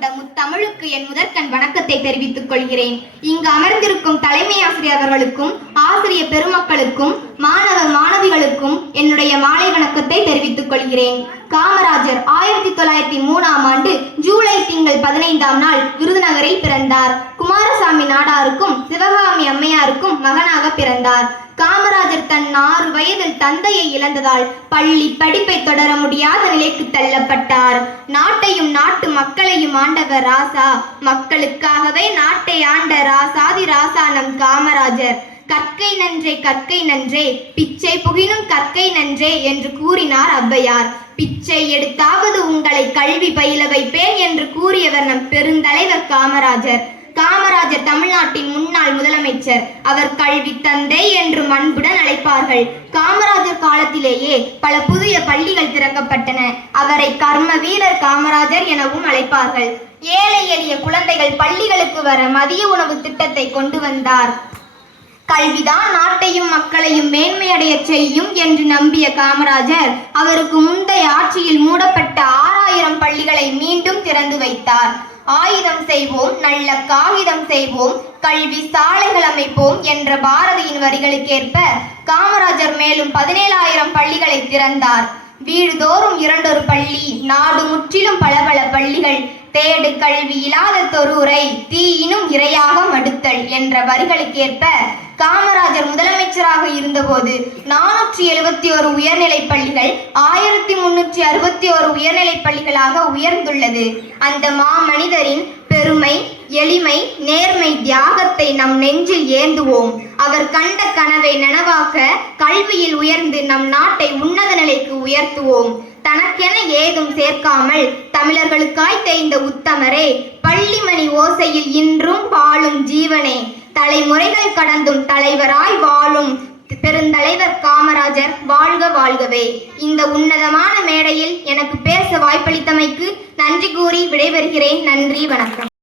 கொண்ட முத்தமிழுக்கு என் முதற்கண் வணக்கத்தை தெரிவித்துக் கொள்கிறேன். இங்கு அமர்ந்திருக்கும் தலைமை ஆசிரியர் அவர்களுக்கும் ஆசிரியர் பெருமக்களுக்கும் மாணவ மாணவிகளுக்கும் என்னுடைய மாலை வணக்கத்தை தெரிவித்துக் கொள்கிறேன். காமராஜர் 1903ஆம் ஆண்டு ஜூலை திங்கள் 15ஆம் நாள் விருதுநகரில் பிறந்தார். குமாரசாமி நாடாருக்கும் சிவகாமி அம்மையாருக்கும் மகனாக பிறந்தார். காமராஜர் தன் 6 வயதில் தந்தையை இழந்ததால் பள்ளி படிப்பை தொடர முடியாத நிலைக்கு தள்ளப்பட்டார். நாட்டையும் நாட்டு மக்களையும் ஆண்டவர் ராசா, மக்களுக்காகவே நாட்டை ஆண்ட ராசாதி ராசா நம் காமராஜர். கற்கை நன்றே கற்கை நன்றே, பிச்சை புகினும் கற்கை நன்றே என்று கூறினார் ஔவையார். பிச்சை எடுத்தாவது உங்களை கல்வி பயில வைப்பேன் என்று கூறியவர் நம் பெருந்தலைவர் காமராஜர். காமராஜர் தமிழ்நாட்டின் முன்னாள் முதலமைச்சர். அவர் கல்வி தந்தை என்று அன்புடன் அழைப்பார்கள். காமராஜர் காலத்திலேயே பல புதிய பள்ளிகள் திறக்கப்பட்டன. அவரை கர்ம வீரர் காமராஜர் எனவும் அழைப்பார்கள். ஏழை எளிய குழந்தைகள் பள்ளிகளுக்கு வர மதிய உணவு திட்டத்தை கொண்டு வந்தார். கல்விதான் நாட்டையும் மக்களையும் மேன்மையடைய செய்யும் என்று நம்பிய காமராஜர் அவருக்கு முந்தைய ஆட்சியில் மூடப்பட்ட 6000 பள்ளிகளை மீண்டும் திறந்து வைத்தார். ஆயுதம் செய்வோம், நல்ல காகிதம் செய்வோம், கல்வி சாலைகள் அமைப்போம் என்ற பாரதியின் வரிகளுக்கேற்ப காமராஜர் மேலும் 17000 பள்ளிகளை திறந்தார். வீடுதோறும் 2 பள்ளி, நாடு முற்றிலும் பல பல பள்ளிகள், தேடு கல்வி இல்லாத தொரூரை தீயினும் இரையாக மடுத்தல் என்ற வரிகளுக்கேற்ப காமராஜர் முதலமைச்சராக இருந்தபோது 471 உயர்நிலை பள்ளிகள் 1361 உயர்நிலை பள்ளிகளாக உயர்ந்துள்ளது. அந்த மாமனிதரின் பெருமை, எளிமை, நேர்மை, தியாகத்தை நம் நெஞ்சில் ஏந்துவோம். அவர் கண்ட கனவை நனவாக்க கல்வியில் உயர்ந்து நம் நாட்டை உன்னத நிலைக்கு உயர்த்துவோம். தனக்கென ஏதும் சேர்க்காமல் தமிழர்களுக்காய் தேய்ந்த உத்தமரே, பள்ளிமணி ஓசையில் இன்றும் வாழும் ஜீவனே, தலைமுறைகள் கடந்தும் தலைவராய் வாழும் பெருந்தலைவர் காமராஜர் வாழ்க வாழ்கவே. இந்த உன்னதமான மேடையில் எனக்கு பேச வாய்ப்பளித்தமைக்கு நன்றி கூறி விடைபெறுகிறேன். நன்றி, வணக்கம்.